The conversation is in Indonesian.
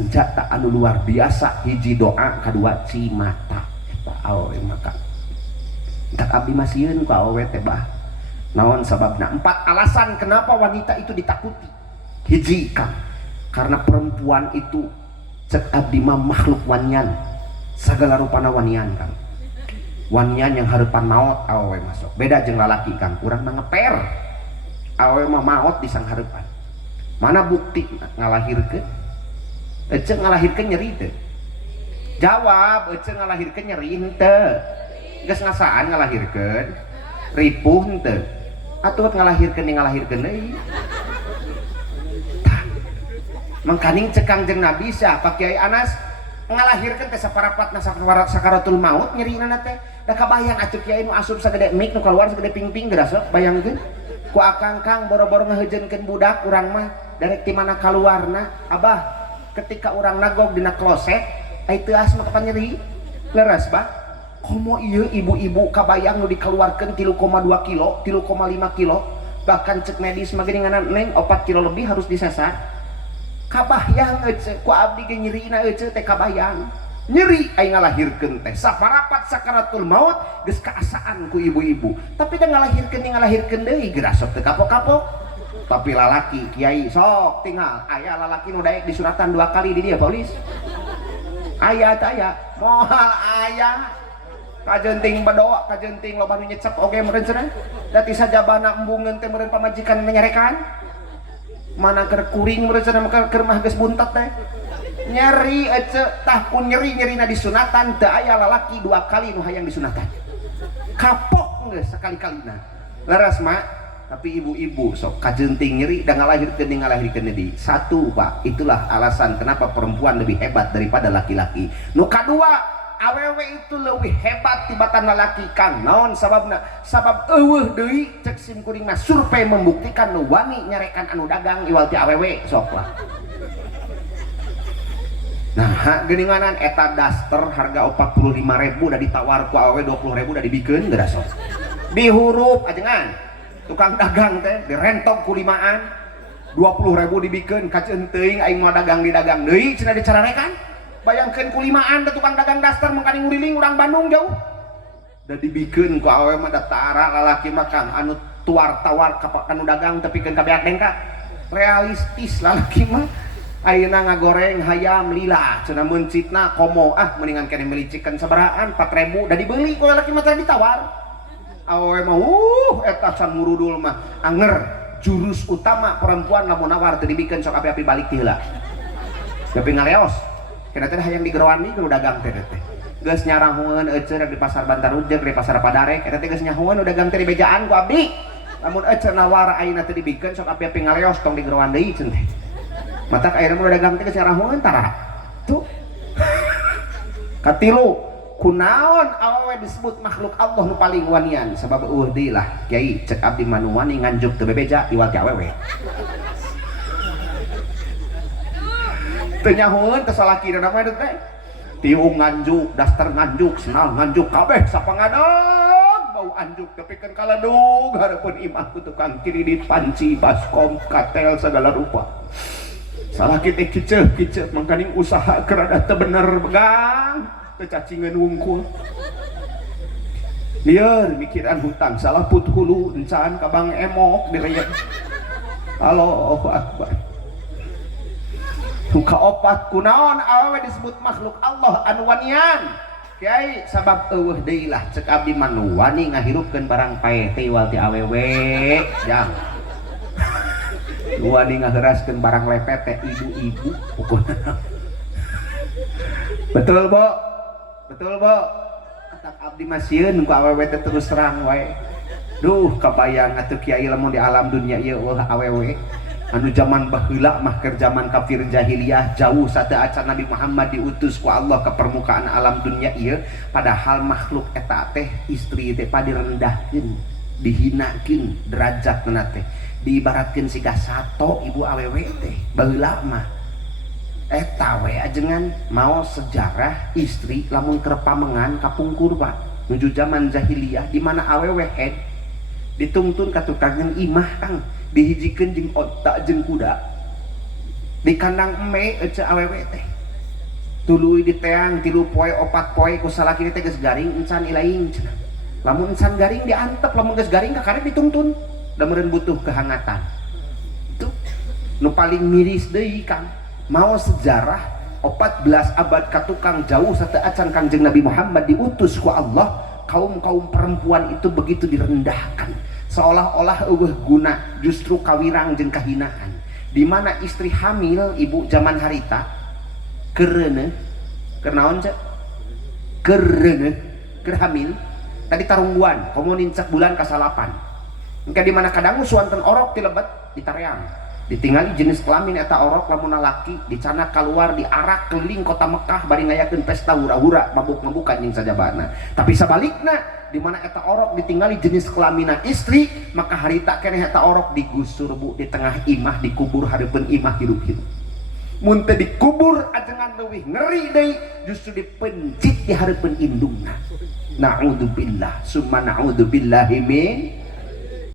senjata anu luar biasa. Hiji doa, kedua cimata. Eta awewe maka tak abdi masieun ku awewe teh bah. Naon sababna? 4 alasan kenapa wanita itu ditakuti. Hiji kang, karena perempuan itu cek abdi mah makhluk wanian, segala rupana wanian kang. Wanian yang hareupan maot awewe masuk. Beda jeung lalaki kang, urang mah ngeper. Awewe mah maot di sang hareupan. Mana bukti ngalahirkeun? Ece ngalahirkeun nyeri teu? Jawab, ece ngalahirkeun nyeri henteu? Geus ngasaan ngalahirkeun? Ripuh henteu? Atuh ngalahirkeun ning ngalahirkeun deui. Mangkaning cekang jeung Nabi sia Pak Kiai Anas ngalahirkeun teh saparapat sakaratul maut nyerina teh. Da kabayang atuh Kiai nu asup sagede mik nu keluar sagede ping-ping geura sok bayangkeun. Ku akang kang boro-boro ngaheujeunkeun budak urang mah derek ti mana kaluarna. Abah, ketika urang nagog dina kloset ai teu asma kapan nyeri. Leres bah. Komo ieu ibu-ibu kabayang nu dikeluarkeun 3,2 kilo, 3,5 kilo. Bahkan cek medis mah geuninganan neng 4 kilo lebih harus disesat. Kabayang ece ku abdi ge nyerina ece teh kabayang. Nyeri ai ngalahirkeun teh saparapat sakaratul maut geus kaasaan ku ibu-ibu. Tapi da ngalahirkeun ning ngalahirkeun deui geura sok teu kapok-kapok. Tapi lalaki kiai sok tinggal aya lalaki nu daek disuratan 2 kali di dieu polis. Aya teh aya, moal aya. Kajenting badoa, kajenting loba nu nyecep oge meureun cenah. Da ti sajabana embungeun teh meureun pamajikan nyarekan. Mana keur kuring meureun cenah keur mah geus buntet teh. Nyeri ece tah kun nyeri-nyerina disunatan teu aya lalaki 2 kali nu hayang disunatan. Kapok geus sakali-kalina. Leres mak, tapi ibu-ibu sok kajenting nyeri da ngalahirkeun ning ngalahirkeun deui. Satu Pak, itulah alasan kenapa perempuan lebih hebat daripada laki-laki. Nu kadua, awewe itu lebih hebat tibatan lalaki kang. Naon sababna? Sabab eueuh deui cek sim kuringna survei membuktikan nu wani nyarekan anu dagang iwal ti awewe sok lah. Nah, geuninganan eta daster harga 45.000 da ditawar ku awewe 20.000 da dibikeun geura sok. Dihurup ajengan. Tukang dagang teh direntog ku limaan 20.000 dibikeun kaceun teuing aing mau dagang di dagang deui cenah dicararekan. Bayangkeun ku limaan da tukang dagang daster mangkani nguriling urang Bandung jauh. Da dibikeun ku awewe mah da tara lalaki mah kang anu tuar tawar ka kanu dagang tepikeun ka beak dengka. Realistis lalaki mah ayeuna ngagoreng hayam lila cenah meuncitna komo mendingan kene meuli chicken sabaraan 4.000 da dibeli ku lalaki mah teh ditawar. Awewe mah eta can murudul mah anger jurus utama perempuan lamun nawar teu dibikeun sok api-api balik ti heula. Tapi ngaleos kena teh hayang digerowani ku dagang teh teh. Geus nyarahueun ece di pasar Bantar Ujeg di pasar Padarek eta teh geus nyahueun dagang teh di bejaan ku abdi. Lamun ece nawar ayeuna teh dibikeun sok api-api ngaleos tong digerowan deui cenah teh. Matak ayeuna mun dagang teh geus nyarahueun tara. Tuh. Katilu, kunaon awewe disebut makhluk Allah nu paling wanian sabab eueuh deui lah Kiai cek abdi manu wani nganjuk teu bebeja iwal ti awewe. Teu nyahoeun teh salaki na mah teh. Tiung nganjuk, daster nganjuk, senal nganjuk kabeh sapangadog bau anjuk tepikeun kaledug hareupeun imah ku tukang kiridit panci baskom katel segala rupa. Salaki teh kiceuh mangkaning usaha keur rada teu bener begang, teu cacingeun wungkul. Lieur mikiran hutang salah put hulu encan ka Bang Emok direyek. Allahu Akbar. Kaopat kunaon awewe disebut makhluk Allah anu wanian Kiai sabab eueuh deui lah cek abdi manu wani ngahirupkeun barang pae teh iwal ti awewe jang wani ngaheuraskeun barang lepet teh ibu-ibu pokona. Betul Bo atak abdi masieun ku awewe teh terus terang wae. Duh kabayang atuh Kiai lamun di alam dunia ieu awewe anu zaman baheula mah keur zaman kafir jahiliyah jauh sateu acan Nabi Muhammad diutus ku Allah ke permukaan alam dunia ieu padahal makhluk eta teh istri teh padirendahkeun dihinakeun derajatna teh diibaratkeun siga sato ibu awewe teh baheula mah eta we ajengan mau sejarah istri lamun keur pamengan kapungkur Pak nuju zaman jahiliyah di mana awewe head dituntun ka tukang imah Kang dihijikeun jeung otak jeung kuda di kandang eme ece awewe teh tuluy di teang 3 poe 4 poe ku salaki teh geus garing encan ilaing cenah lamun encan garing diantep lamun geus garing ka karep dituntun da meureun butuh kehangatan itu nu paling miris deui Kang mau sejarah 14 abad ka tukang jauh sateu acan Kangjeng Nabi Muhammad diutus ku Allah kaum perempuan itu begitu direndahkan seolah-olah eueuh guna justru kawirang jeung kahinaan di mana istri hamil ibu zaman harita kereuneuh keur naon cek kereuneuh keur hamil tadi tarungguan komunin cek bulan kasalapan engke di mana kadangu suanten orok ti lebet ditareang ditingali jenis kelamin eta orok lamun laki dicana keluar diarak keliling kota Mekah bari ngayakeun pesta hura-hura mabuk-mabukan jeung sajabana tapi sabalikna di mana eta orok ditinggali jenis kelaminna istri maka harita keneh eta orok digusur bu di tengah imah dikubur hareupeun imah hirup-hirup mun teu dikubur ajengan leuwih ngeri deui justru dipencit di hareupeun indungna naudzubillah summa naudzubillahi min